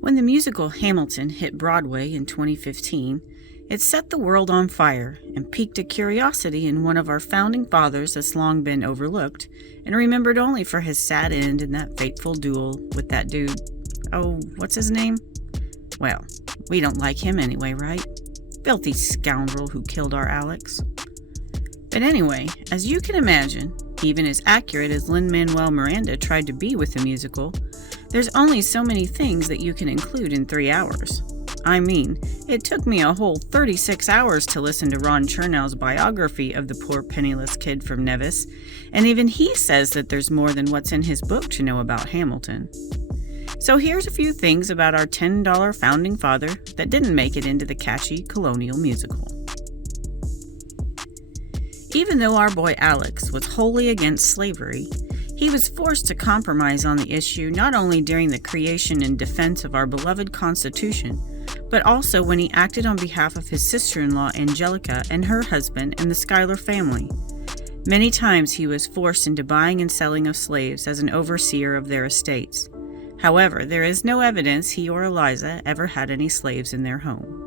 When the musical Hamilton hit Broadway in 2015, it set the world on fire and piqued a curiosity in one of our founding fathers that's long been overlooked and remembered only for his sad end in that fateful duel with that dude. Oh, what's his name? Well, we don't like him anyway, right? Filthy scoundrel who killed our Alex. But anyway, as you can imagine, even as accurate as Lin-Manuel Miranda tried to be with the musical, there's only so many things that you can include in 3 hours. I mean, it took me a whole 36 hours to listen to Ron Chernow's biography of the poor penniless kid from Nevis, and even he says that there's more than what's in his book to know about Hamilton. So here's a few things about our $10 founding father that didn't make it into the catchy colonial musical. Even though our boy Alex was wholly against slavery, he was forced to compromise on the issue not only during the creation and defense of our beloved Constitution, but also when he acted on behalf of his sister-in-law Angelica and her husband and the Schuyler family. Many times he was forced into buying and selling of slaves as an overseer of their estates. However, there is no evidence he or Eliza ever had any slaves in their home.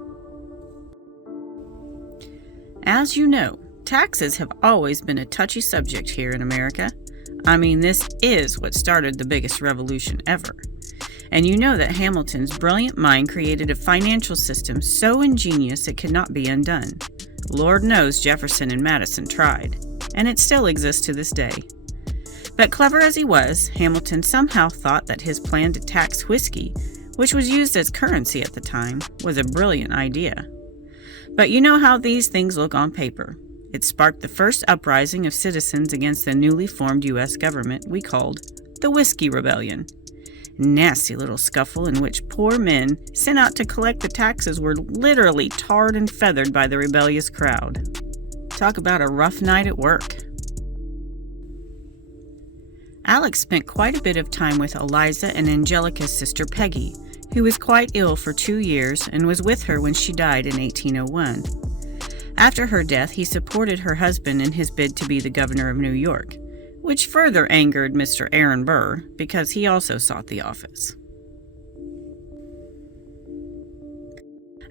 As you know, taxes have always been a touchy subject here in America. I mean, this is what started the biggest revolution ever. And you know that Hamilton's brilliant mind created a financial system so ingenious it could not be undone. Lord knows Jefferson and Madison tried, and it still exists to this day. But clever as he was, Hamilton somehow thought that his plan to tax whiskey, which was used as currency at the time, was a brilliant idea. But you know how these things look on paper. It sparked the first uprising of citizens against the newly formed U.S. government we called the Whiskey Rebellion. Nasty little scuffle in which poor men sent out to collect the taxes were literally tarred and feathered by the rebellious crowd. Talk about a rough night at work. Alex spent quite a bit of time with Eliza and Angelica's sister Peggy, who was quite ill for 2 years and was with her when she died in 1801. After her death, he supported her husband in his bid to be the governor of New York, which further angered Mr. Aaron Burr because he also sought the office.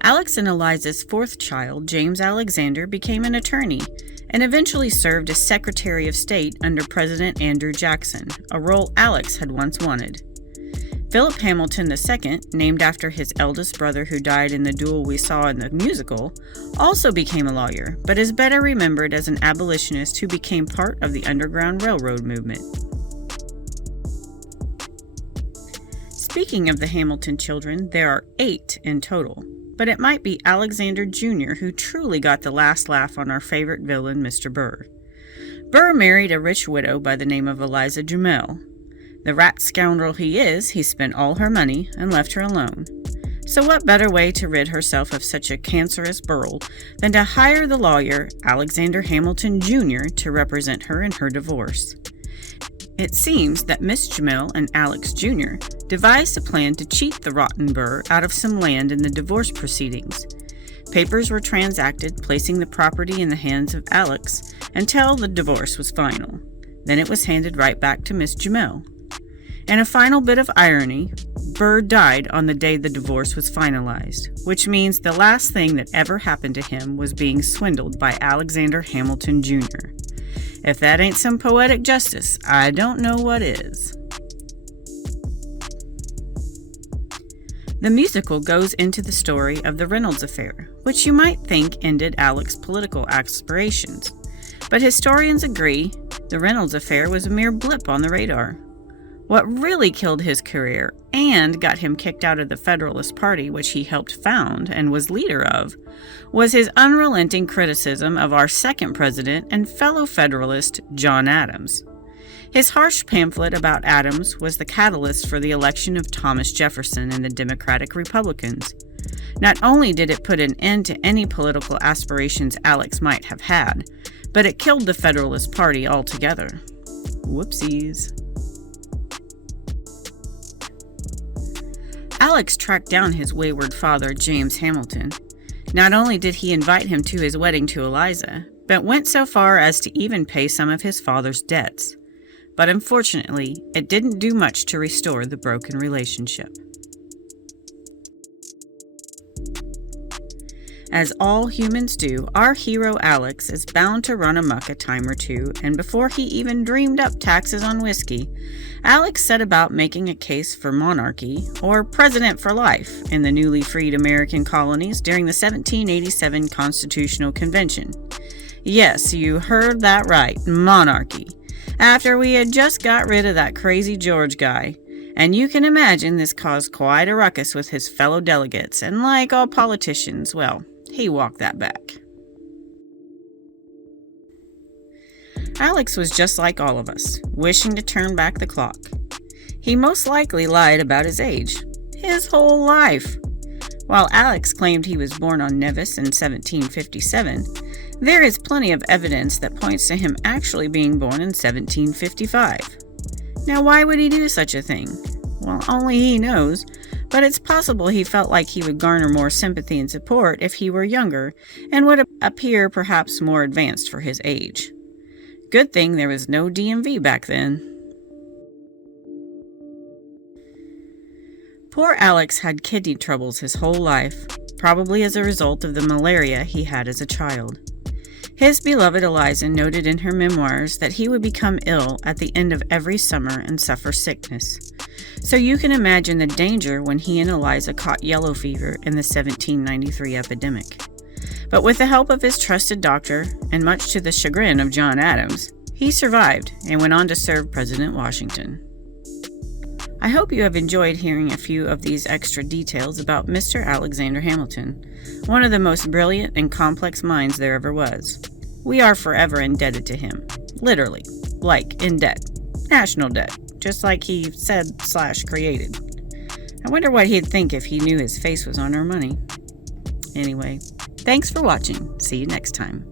Alex and Eliza's fourth child, James Alexander, became an attorney and eventually served as Secretary of State under President Andrew Jackson, a role Alex had once wanted. Philip Hamilton II, named after his eldest brother who died in the duel we saw in the musical, also became a lawyer, but is better remembered as an abolitionist who became part of the Underground Railroad movement. Speaking of the Hamilton children, there are 8 in total, but it might be Alexander Jr. who truly got the last laugh on our favorite villain, Mr. Burr. Burr married a rich widow by the name of Eliza Jumel. The rat scoundrel he is, he spent all her money and left her alone. So what better way to rid herself of such a cancerous burl than to hire the lawyer Alexander Hamilton Jr. to represent her in her divorce? It seems that Miss Jumel and Alex Jr. devised a plan to cheat the rotten Burr out of some land in the divorce proceedings. Papers were transacted, placing the property in the hands of Alex until the divorce was final. Then it was handed right back to Miss Jumel. In a final bit of irony, Burr died on the day the divorce was finalized, which means the last thing that ever happened to him was being swindled by Alexander Hamilton Jr. If that ain't some poetic justice, I don't know what is. The musical goes into the story of the Reynolds affair, which you might think ended Alex's political aspirations. But historians agree the Reynolds affair was a mere blip on the radar. What really killed his career and got him kicked out of the Federalist Party, which he helped found and was leader of, was his unrelenting criticism of our second president and fellow Federalist, John Adams. His harsh pamphlet about Adams was the catalyst for the election of Thomas Jefferson and the Democratic Republicans. Not only did it put an end to any political aspirations Alex might have had, but it killed the Federalist Party altogether. Whoopsies. Alex tracked down his wayward father, James Hamilton. Not only did he invite him to his wedding to Eliza, but went so far as to even pay some of his father's debts. But unfortunately, it didn't do much to restore the broken relationship. As all humans do, our hero Alex is bound to run amok a time or two, and before he even dreamed up taxes on whiskey, Alex set about making a case for monarchy, or president for life, in the newly freed American colonies during the 1787 Constitutional Convention. Yes, you heard that right, monarchy. After we had just got rid of that crazy George guy. And you can imagine this caused quite a ruckus with his fellow delegates, and like all politicians, well, he walked that back. Alex was just like all of us, wishing to turn back the clock. He most likely lied about his age, his whole life. While Alex claimed he was born on Nevis in 1757, there is plenty of evidence that points to him actually being born in 1755. Now, why would he do such a thing? Well, only he knows, but it's possible he felt like he would garner more sympathy and support if he were younger and would appear perhaps more advanced for his age. Good thing there was no DMV back then. Poor Alex had kidney troubles his whole life, probably as a result of the malaria he had as a child. His beloved Eliza noted in her memoirs that he would become ill at the end of every summer and suffer sickness. So you can imagine the danger when he and Eliza caught yellow fever in the 1793 epidemic. But with the help of his trusted doctor, and much to the chagrin of John Adams, he survived and went on to serve President Washington. I hope you have enjoyed hearing a few of these extra details about Mr. Alexander Hamilton, one of the most brilliant and complex minds there ever was. We are forever indebted to him. Literally. Like, in debt. National debt. Just like he said/created. I wonder what he'd think if he knew his face was on our money. Anyway, thanks for watching. See you next time.